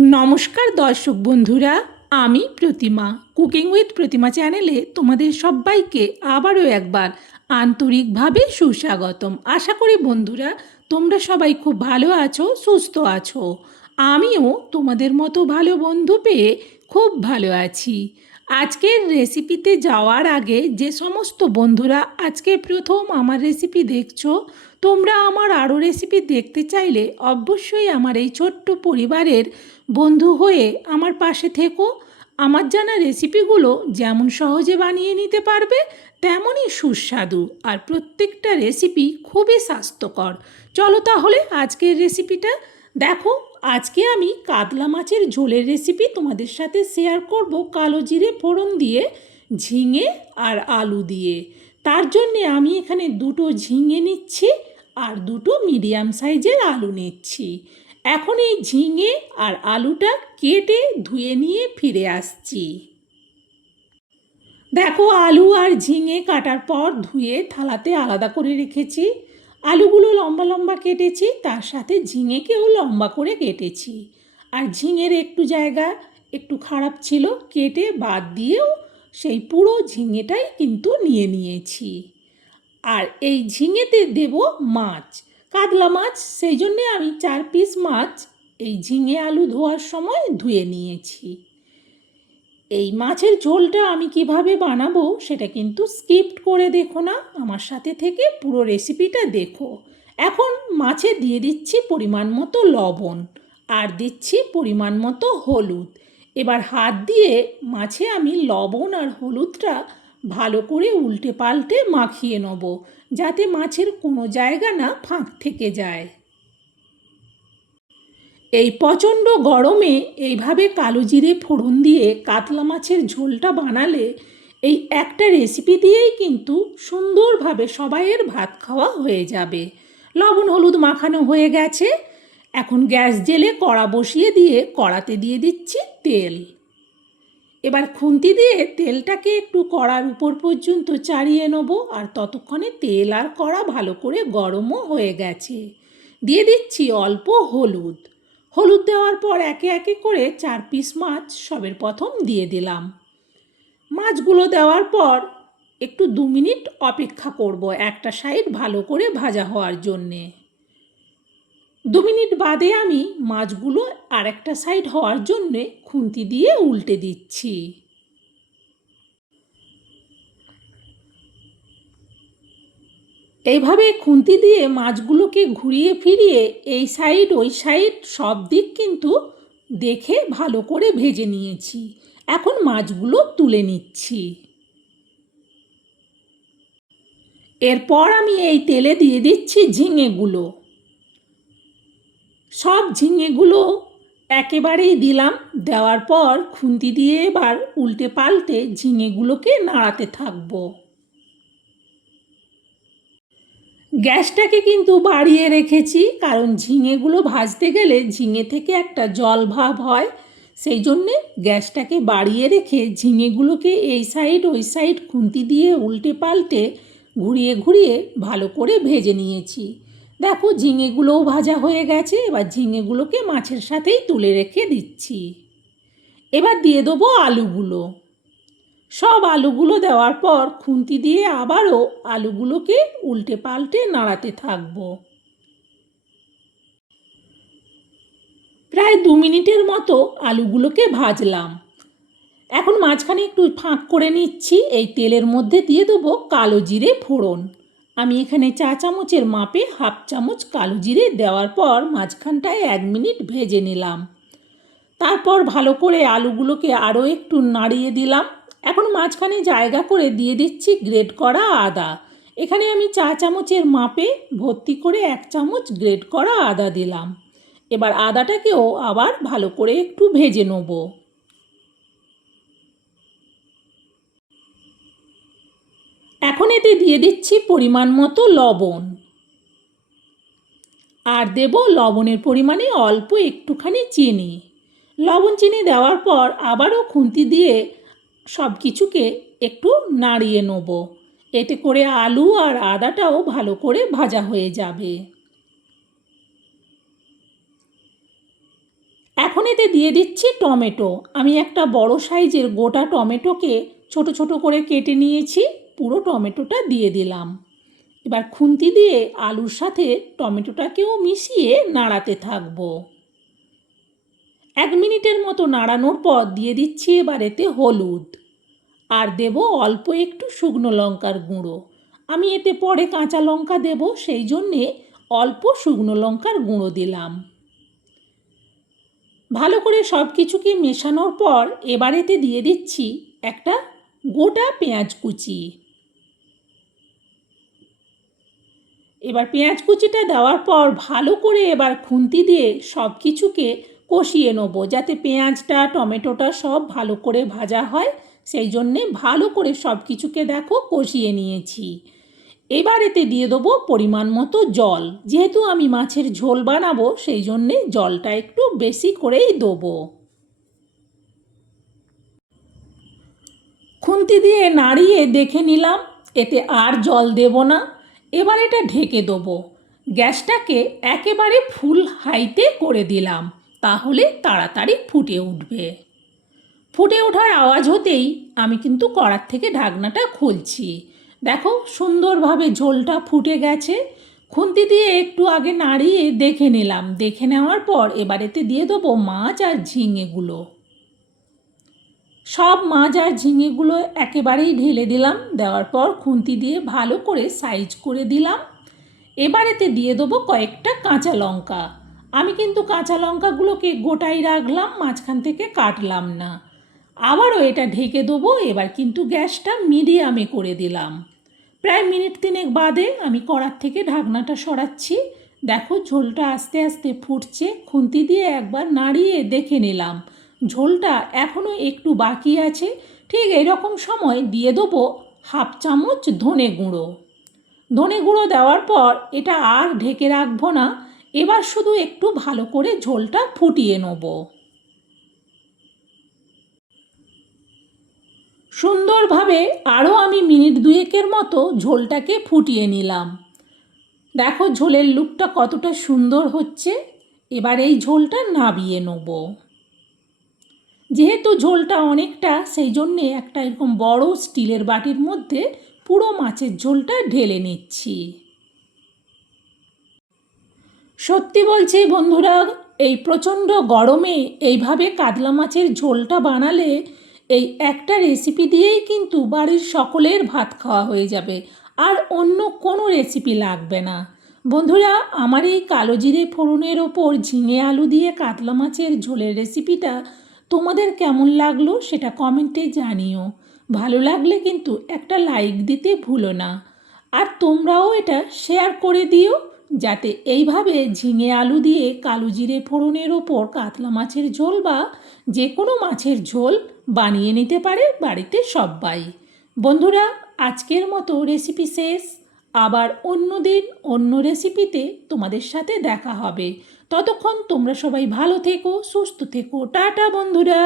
নমস্কার দর্শক বন্ধুরা, আমি প্রতিমা কুকিং উইথ প্রতিমা চ্যানেলে তোমাদের সবাইকে আবারও একবার আন্তরিকভাবে সুস্বাগতম। আশা করি বন্ধুরা তোমরা সবাই খুব ভালো আছো, সুস্থ আছো। আমিও তোমাদের মতো ভালো বন্ধু পেয়ে খুব ভালো আছি। আজকের রেসিপিতে যাওয়ার আগে যে সমস্ত বন্ধুরা আজকে প্রথম আমার রেসিপি দেখছো, তোমরা আমার আরও রেসিপি দেখতে চাইলে অবশ্যই আমার এই ছোট্ট পরিবারের বন্ধু হয়ে আমার পাশে থেকো। আমার জানা রেসিপিগুলো যেমন সহজে বানিয়ে নিতে পারবে তেমনই সুস্বাদু, আর প্রত্যেকটা রেসিপি খুবই স্বাস্থ্যকর। চলো তাহলে আজকের রেসিপিটা দেখো। আজকে আমি কাতলা মাছের ঝোলের রেসিপি তোমাদের সাথে শেয়ার করব কালো জিরে ফোড়ন দিয়ে, ঝিঙে আর আলু দিয়ে। তার জন্যে আমি এখানে দুটো ঝিঙে নিচ্ছি আর দুটো মিডিয়াম সাইজের আলু নিচ্ছি। এখন এই ঝিঙে আর আলুটা কেটে ধুয়ে নিয়ে ফিরে আসছি। দেখো, আলু আর ঝিঙে কাটার পর ধুয়ে থালাতে আলাদা করে রেখেছি। আলুগুলো লম্বা লম্বা কেটেছি, তার সাথে ঝিঙেকেও লম্বা করে কেটেছি। আর ঝিঙের একটু জায়গা একটু খারাপ ছিল, কেটে বাদ দিয়েও সেই পুরো ঝিঙেটাই কিন্তু নিয়ে নিয়েছি। আর এই ঝিঙেতে দেব মাছ, কাতলা মাছ, সেই জন্যে আমি 4 পিস মাছ এই ঝিঙে আলু ধোয়ার সময় ধুয়ে নিয়েছি। এই মাছের ঝোলটা আমি কিভাবে বানাবো সেটা কিন্তু স্কিপ করে দেখো না, আমার সাথে থেকে পুরো রেসিপিটা দেখো। এখন মাছে দিয়ে দিচ্ছি পরিমাণ মতো লবণ আর দিচ্ছি পরিমাণ মতো হলুদ। এবার হাত দিয়ে মাছে আমি লবণ আর হলুদটা ভালো করে উল্টে পাল্টে মাখিয়ে নেব, যাতে মাছের কোনো জায়গা না ফাঁক থেকে যায়। এই প্রচণ্ড গরমে এইভাবে কালো জিরে ফোড়ন দিয়ে কাতলা মাছের ঝোলটা বানালে এই একটা রেসিপি দিয়েই কিন্তু সুন্দরভাবে সবাইয়ের ভাত খাওয়া হয়ে যাবে। লবণ হলুদ মাখানো হয়ে গেছে। এখন গ্যাস জেলে কড়া বসিয়ে দিয়ে কড়াতে দিয়ে দিচ্ছি তেল। এবার খুন্তি দিয়ে তেলটাকে একটু কড়ার উপর পর্যন্ত চাড়িয়ে নেবো, আর ততক্ষণে তেল আর কড়া ভালো করে গরমও হয়ে গেছে। দিয়ে দিচ্ছি অল্প হলুদ। হলুদ দেওয়ার পর একে একে করে 4 পিস মাছ সবের প্রথম দিয়ে দিলাম। মাছগুলো দেওয়ার পর একটু 2 মিনিট অপেক্ষা করব একটা সাইড ভালো করে ভাজা হওয়ার জন্যে। 2 মিনিট বাদে আমি মাছগুলো আরেকটা সাইড হওয়ার জন্যে খুন্তি দিয়ে উল্টে দিচ্ছি। এইভাবে খুন্তি দিয়ে মাছগুলোকে ঘুরিয়ে ফিরিয়ে এই সাইড ওই সাইড সব দিক কিন্তু দেখে ভালো করে ভেজে নিয়েছি। এখন মাছগুলো তুলে নিচ্ছি। এরপর আমি এই তেলে দিয়ে দিচ্ছি ঝিঙেগুলো। সব ঝিঙেগুলো একেবারেই দিলাম। দেওয়ার পর খুন্তি দিয়ে এবার উল্টে পাল্টে ঝিঙেগুলোকে নাড়াতে থাকবো। গ্যাসটাকে কিন্তু বাড়িয়ে রেখেছি, কারণ ঝিঙেগুলো ভাজতে গেলে ঝিঙে থেকে একটা জল ভাব হয়। সেই জন্যে গ্যাসটাকে বাড়িয়ে রেখে ঝিঙেগুলোকে এই সাইড ওই সাইড খুন্তি দিয়ে উল্টে পাল্টে ঘুরিয়ে ঘুরিয়ে ভালো করে ভেজে নিয়েছি। দেখো, ঝিঙেগুলোও ভাজা হয়ে গেছে। এবার ঝিঙেগুলোকে মাছের সাথেই তুলে রেখে দিচ্ছি। এবার দিয়ে দেবো আলুগুলো। সব আলুগুলো দেওয়ার পর খুন্তি দিয়ে আবারও আলুগুলোকে উল্টে পাল্টে নাড়াতে থাকবো। প্রায় 2 মিনিটের মতো আলুগুলোকে ভাজলাম। এখন মাঝখানে একটু ফাঁক করে নিচ্ছি। এই তেলের মধ্যে দিয়ে দেবো কালো জিরে ফোড়ন। আমি এখানে 4 চামচের মাপে হাফ চামচ কালো জিরে দেওয়ার পর মাঝখানটায় 1 মিনিট ভেজে নিলাম। তারপর ভালো করে আলুগুলোকে আরও একটু নাড়িয়ে দিলাম। এখন মাঝখানে জায়গা করে দিয়ে দিচ্ছি গ্রেট করা আদা। এখানে আমি 4 চামচের মাপে ভর্তি করে 1 চামচ গ্রেট করা আদা দিলাম। এবার আদাটাকেও আবার ভালো করে একটু ভেজে নেব। এখন এতে দিয়ে দিচ্ছি পরিমাণ মতো লবণ, আর দেব লবণের পরিমাণে অল্প একটুখানি চিনি। লবণ চিনি দেওয়ার পর আবারও খুন্তি দিয়ে সব কিছুকে একটু নাড়িয়ে নেব। এতে করে আলু আর আদাটাও ভালো করে ভাজা হয়ে যাবে। এখন এতে দিয়ে দিচ্ছি টমেটো। আমি একটা বড় সাইজের গোটা টমেটোকে ছোট ছোট করে কেটে নিয়েছি, পুরো টমেটোটা দিয়ে দিলাম। এবার খুন্তি দিয়ে আলুর সাথে টমেটোটাকেও মিশিয়ে নাড়াতে থাকবো। 1 মিনিটের মতো নাড়ানোর পর দিয়ে দিচ্ছি এবার এতে হলুদ, আর দেব অল্প একটু শুকনো লঙ্কার গুঁড়ো। আমি এতে পরে কাঁচা লঙ্কা দেব, সেই জন্যে অল্প শুকনো লঙ্কার গুঁড়ো দিলাম। ভালো করে সব কিছুকে মেশানোর পর এবার এতে দিয়ে দিচ্ছি একটা গোটা পেঁয়াজ কুচি। এবার পেঁয়াজ কুচিটা দেওয়ার পর ভালো করে এবার খুন্তি দিয়ে সব কিছুকে কষিয়ে নেব, যাতে পেঁয়াজটা টমেটোটা সব ভালো করে ভাজা হয়। সেই জন্যে ভালো করে সব কিছুকে দেখো কষিয়ে নিয়েছি। এবার এতে দিয়ে দেবো পরিমাণ মতো জল। যেহেতু আমি মাছের ঝোল বানাবো, সেই জন্যে জলটা একটু বেশি করেই দেবো। খুন্তি দিয়ে নাড়িয়ে দেখে নিলাম এতে আর জল দেব না। এবার এটা ঢেকে দেবো। গ্যাসটাকে একেবারে ফুল হাইতে করে দিলাম, তাহলে তাড়াতাড়ি ফুটে উঠবে। ফুটে ওঠার আওয়াজ হতেই আমি কিন্তু কড়ার থেকে ঢাকনাটা খুলছি। দেখো সুন্দরভাবে ঝোলটা ফুটে গেছে। খুন্তি দিয়ে একটু আগে নাড়িয়ে দেখে নিলাম। দেখে নেওয়ার পর এবার এতে দিয়ে দেবো মাছ আর ঝিঙেগুলো। সব মাছ আর ঝিঙেগুলো একেবারেই ঢেলে দিলাম। দেওয়ার পর খুন্তি দিয়ে ভালো করে সাইজ করে দিলাম। এবার এতে দিয়ে দেবো কয়েকটা কাঁচা লঙ্কা। আমি কিন্তু কাঁচা লঙ্কাগুলোকে গোটাই রাখলাম, মাঝখান থেকে কাটলাম না। আবারও এটা ঢেকে দেবো। এবার কিন্তু গ্যাসটা মিডিয়ামে করে দিলাম। প্রায় মিনিট 3 বাদে আমি কড়ার থেকে ঢাকনাটা সরাচ্ছি। দেখো ঝোলটা আস্তে আস্তে ফুটছে। খুন্তি দিয়ে একবার নাড়িয়ে দেখে নিলাম ঝোলটা এখনও একটু বাকি আছে। ঠিক এরকম সময় দিয়ে দেবো 1/2 চামচ ধনে গুঁড়ো। ধনে গুঁড়ো দেওয়ার পর এটা আর ঢেকে রাখবো না। এবার শুধু একটু ভালো করে ঝোলটা ফুটিয়ে নেব। সুন্দরভাবে আরও আমি মিনিট 2 মতো ঝোলটাকে ফুটিয়ে নিলাম। দেখো ঝোলের লুকটা কতটা সুন্দর হচ্ছে। এবার এই ঝোলটা নাবিয়ে নেব। যেহেতু ঝোলটা অনেকটা, সেই জন্যে একটা এরকম বড় স্টিলের বাটির মধ্যে পুরো মাছের ঝোলটা ঢেলে নিচ্ছি। সত্যি বলছি বন্ধুরা, এই প্রচণ্ড গরমে এইভাবে কাতলা মাছের ঝোলটা বানালে এই একটা রেসিপি দিয়েই কিন্তু বাড়ির সকলের ভাত খাওয়া হয়ে যাবে, আর অন্য কোনো রেসিপি লাগবে না। বন্ধুরা, আমার এই কালো জিরে ফোড়নের ওপর ঝিঙে আলু দিয়ে কাতলা মাছের ঝোলের রেসিপিটা তোমাদের কেমন লাগলো সেটা কমেন্টে জানিও। ভালো লাগলে কিন্তু একটা লাইক দিতে ভুলো না, আর তোমরাও এটা শেয়ার করে দিও, যাতে এইভাবে ঝিঙে আলু দিয়ে কালো জিরে ফোড়নের ওপর কাতলা মাছের ঝোল বা যে কোনো মাছের ঝোল বানিয়ে নিতে পারে বাড়িতে সবাই। বন্ধুরা, আজকের মতো রেসিপি শেষ। আবার অন্য দিন অন্য রেসিপিতে তোমাদের সাথে দেখা হবে। ততক্ষণ তোমরা সবাই ভালো থেকো, সুস্থ থেকো। টাটা বন্ধুরা।